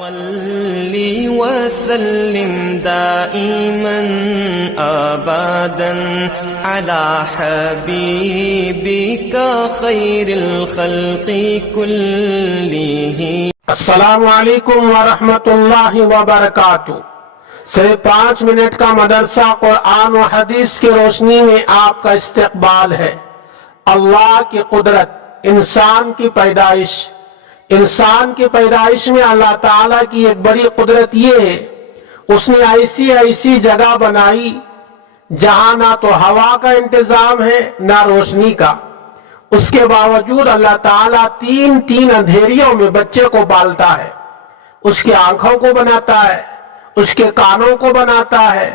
صلی وسلم دائما ابدا على حبیبک خیر الخلق كلهم۔ السلام علیکم ورحمۃ اللہ وبرکاتہ۔ صرف 5 منٹ کا مدرسہ قرآن و حدیث کی روشنی میں آپ کا استقبال ہے۔ اللہ کی قدرت، انسان کی پیدائش میں اللہ تعالیٰ کی ایک بڑی قدرت یہ ہے، اس نے ایسی جگہ بنائی جہاں نہ تو ہوا کا انتظام ہے نہ روشنی کا۔ اس کے باوجود اللہ تعالیٰ تین اندھیریوں میں بچے کو پالتا ہے۔ اس کے آنکھوں کو بناتا ہے، اس کے کانوں کو بناتا ہے،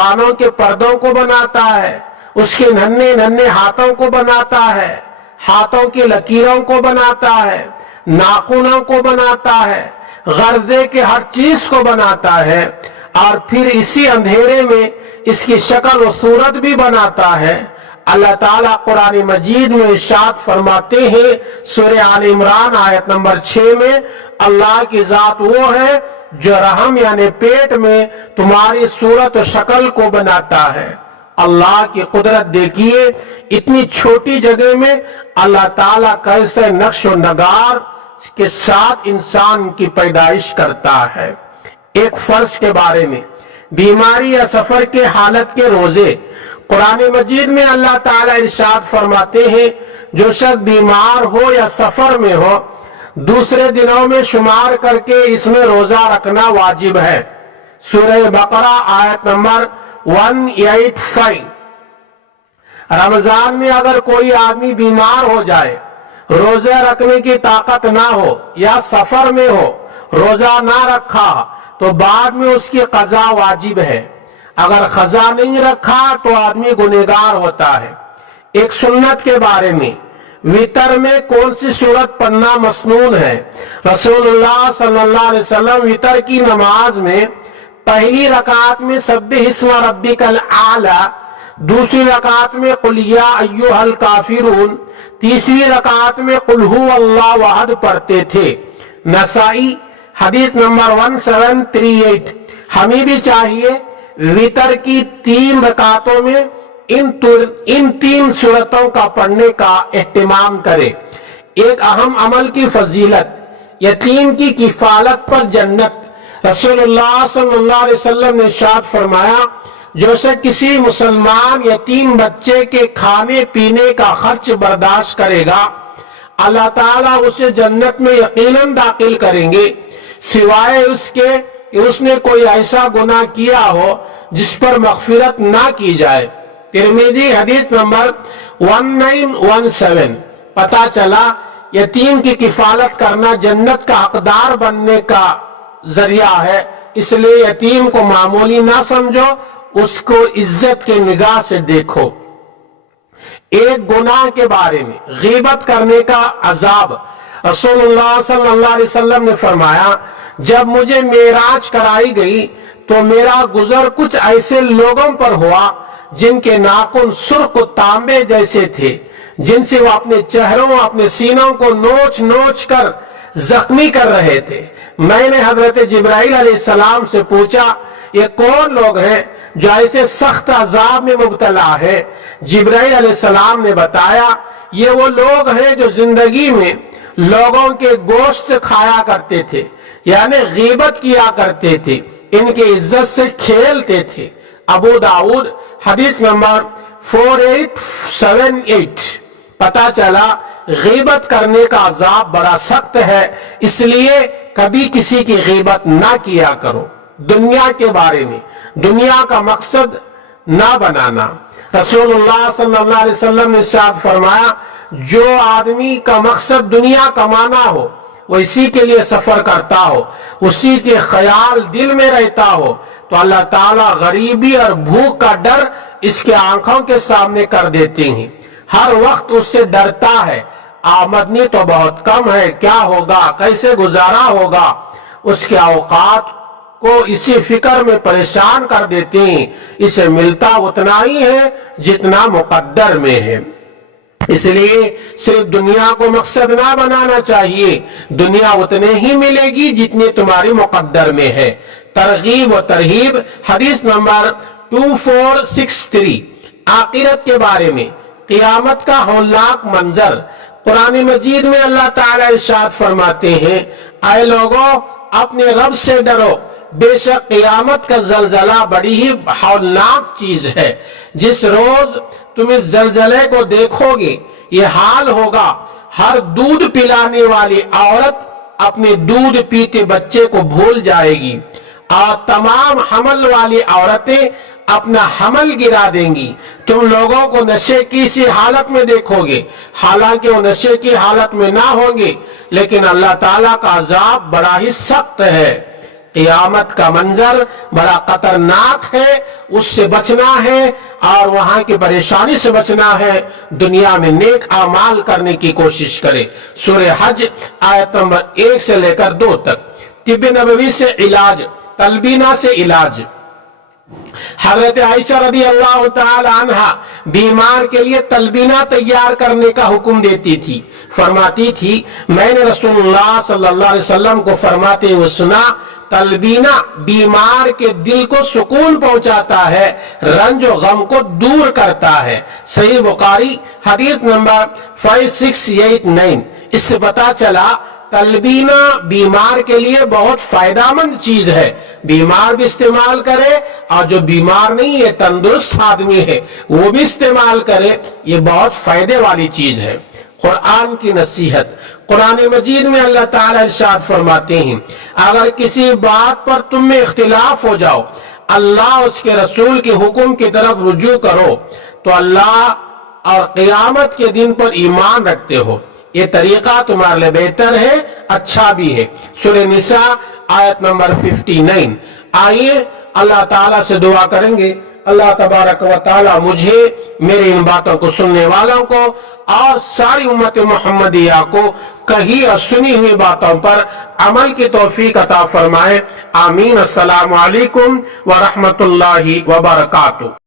کانوں کے پردوں کو بناتا ہے، اس کے ننھے ہاتھوں کو بناتا ہے، ہاتھوں کی لکیروں کو بناتا ہے، ناخنوں کو بناتا ہے، غرضے کے ہر چیز کو بناتا ہے، اور پھر اسی اندھیرے میں اس کی شکل و صورت بھی بناتا ہے۔ اللہ تعالیٰ قرآن مجید میں ارشاد فرماتے ہیں سورہ آل عمران آیت نمبر 6 میں، اللہ کی ذات وہ ہے جو رحم یعنی پیٹ میں تمہاری صورت و شکل کو بناتا ہے۔ اللہ کی قدرت دیکھیے، اتنی چھوٹی جگہ میں اللہ تعالیٰ کیسے نقش و نگار کے ساتھ انسان کی پیدائش کرتا ہے۔ ایک فرض کے بارے میں، بیماری یا سفر کے حالت کے روزے، قرآن مجید میں اللہ تعالیٰ ارشاد فرماتے ہیں جو شخص بیمار ہو یا سفر میں ہو، دوسرے دنوں میں شمار کر کے اس میں روزہ رکھنا واجب ہے۔ سورہ بقرہ آیت نمبر 185۔ رمضان میں اگر کوئی آدمی بیمار ہو جائے، روزہ رکھنے کی طاقت نہ ہو یا سفر میں ہو، روزہ نہ رکھا تو بعد میں اس کی قضا واجب ہے۔ اگر قضا نہیں رکھا تو آدمی گنہگار ہوتا ہے۔ ایک سنت کے بارے میں، وتر میں کون سی سورت پڑھنا مسنون ہے؟ رسول اللہ صلی اللہ علیہ وسلم وتر کی نماز میں پہلی رکعت میں سبح اسم ربک الاعلی، دوسری رکعت میں قل یا ایھا الکافرون، تیسری رکعت میں قل ھو اللہ احد پڑھتے تھے۔ نسائی حدیث نمبر 1738۔ ہمیں بھی چاہیے وتر کی 3 رکعتوں میں ان 3 سورتوں کا پڑھنے کا اہتمام کرے۔ ایک اہم عمل کی فضیلت، یتیم کی کفالت پر جنت۔ رسول اللہ صلی اللہ علیہ وسلم نے ارشاد فرمایا جو شخص کسی مسلمان یتیم بچے کے کھانے پینے کا خرچ برداشت کرے گا، اللہ تعالیٰ اسے جنت میں یقیناً داخل کریں گے، سوائے اس کے کہ اس نے کوئی ایسا گناہ کیا ہو جس پر مغفرت نہ کی جائے۔ ترمذی حدیث نمبر 1917۔ پتہ چلا یتیم کی کفالت کرنا جنت کا حقدار بننے کا ذریعہ ہے، اس لیے یتیم کو معمولی نہ سمجھو، اس کو عزت کے نگاہ سے دیکھو۔ ایک گناہ کے بارے میں، غیبت کرنے کا عذاب۔ رسول اللہ صلی اللہ علیہ وسلم نے فرمایا جب مجھے معراج کرائی گئی تو میرا گزر کچھ ایسے لوگوں پر ہوا جن کے ناخن سرخ تانبے جیسے تھے، جن سے وہ اپنے چہروں اپنے سینوں کو نوچ کر زخمی کر رہے تھے۔ میں نے حضرت جبرائیل علیہ السلام سے پوچھا یہ کون لوگ ہیں جو ایسے سخت عذاب میں مبتلا ہے؟ جبرائیل علیہ السلام نے بتایا یہ وہ لوگ ہیں جو زندگی میں لوگوں کے گوشت کھایا کرتے تھے، یعنی غیبت کیا کرتے تھے، ان کی عزت سے کھیلتے تھے۔ ابو داؤد حدیث نمبر 4878۔ پتہ چلا غیبت کرنے کا عذاب بڑا سخت ہے، اس لیے کبھی کسی کی غیبت نہ کیا کرو۔ دنیا کے بارے میں، دنیا کا مقصد نہ بنانا۔ رسول اللہ صلی اللہ علیہ وسلم نے ارشاد فرمایا جو آدمی کا مقصد دنیا کمانا ہو، وہ اسی کے لیے سفر کرتا ہو، اسی کے خیال دل میں رہتا ہو، تو اللہ تعالیٰ غریبی اور بھوک کا ڈر اس کے آنکھوں کے سامنے کر دیتے ہیں، ہر وقت اس سے ڈرتا ہے۔ آمدنی تو بہت کم ہے، کیا ہوگا، کیسے گزارا ہوگا، اس کے اوقات کو اسی فکر میں پریشان کر دیتے ہیں، اسے ملتا اتنا ہی ہے جتنا مقدر میں ہے۔ اس لیے صرف دنیا کو مقصد نہ بنانا چاہیے، دنیا اتنے ہی ملے گی جتنے تمہاری مقدر میں ہے۔ ترغیب و ترہیب، حدیث نمبر 2463، آخرت کے بارے میں، قیامت کا ہولناک منظر۔ قرآن مجید میں اللہ تعالیٰ ارشاد فرماتے ہیں، اے لوگوں اپنے رب سے ڈرو، بے شک قیامت کا زلزلہ بڑی ہی ہولناک چیز ہے۔ جس روز تم اس زلزلے کو دیکھو گے یہ حال ہوگا، ہر دودھ پلانے والی عورت اپنے دودھ پیتے بچے کو بھول جائے گی، اور تمام حمل والی عورتیں اپنا حمل گرا دیں گی۔ تم لوگوں کو نشے کی سی حالت میں دیکھو گے، حالانکہ وہ نشے کی حالت میں نہ ہوں گے، لیکن اللہ تعالیٰ کا عذاب بڑا ہی سخت ہے۔ قیامت کا منظر بڑا خطرناک ہے، اس سے بچنا ہے اور وہاں کی پریشانی سے بچنا ہے۔ دنیا میں نیک اعمال کرنے کی کوشش کرے۔ سورہ حج آیت نمبر 1 سے لے کر 2 تک۔ طب نبوی سے علاج، تلبینہ سے علاج۔ حضرت عائشہ رضی اللہ تعالی عنہ بیمار کے لیے تلبینہ تیار کرنے کا حکم دیتی تھی، فرماتی تھی میں نے رسول اللہ صلی اللہ علیہ وسلم کو فرماتے ہوئے سنا، تلبینہ بیمار کے دل کو سکون پہنچاتا ہے، رنج و غم کو دور کرتا ہے۔ صحیح بخاری حدیث نمبر 5689۔ اس سے پتا چلا تلبینہ بیمار کے لیے بہت فائدہ مند چیز ہے، بیمار بھی استعمال کرے اور جو بیمار نہیں ہے تندرست آدمی ہے وہ بھی استعمال کرے، یہ بہت فائدے والی چیز ہے۔ قرآن کی نصیحت، قرآن مجید میں اللہ تعالیٰ ارشاد فرماتے ہیں اگر کسی بات پر تم میں اختلاف ہو جاؤ، اللہ اس کے رسول کے حکم کی طرف رجوع کرو تو اللہ اور قیامت کے دن پر ایمان رکھتے ہو، یہ طریقہ تمہارے لیے بہتر ہے، اچھا بھی ہے۔ سورہ نساء آیت نمبر 59۔ آئیے اللہ تعالیٰ سے دعا کریں گے، اللہ تبارک و تعالیٰ مجھے، میرے ان باتوں کو سننے والوں کو اور ساری امت محمدیہ کو کہی اور سنی ہوئی باتوں پر عمل کی توفیق عطا فرمائے۔ آمین۔ السلام علیکم ورحمۃ اللہ وبرکاتہ۔